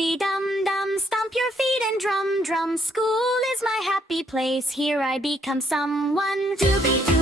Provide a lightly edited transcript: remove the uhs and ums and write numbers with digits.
Doobi Dum Dum, stomp your feet and drum drum. School is my happy place, here I become someone. Doobi Doobi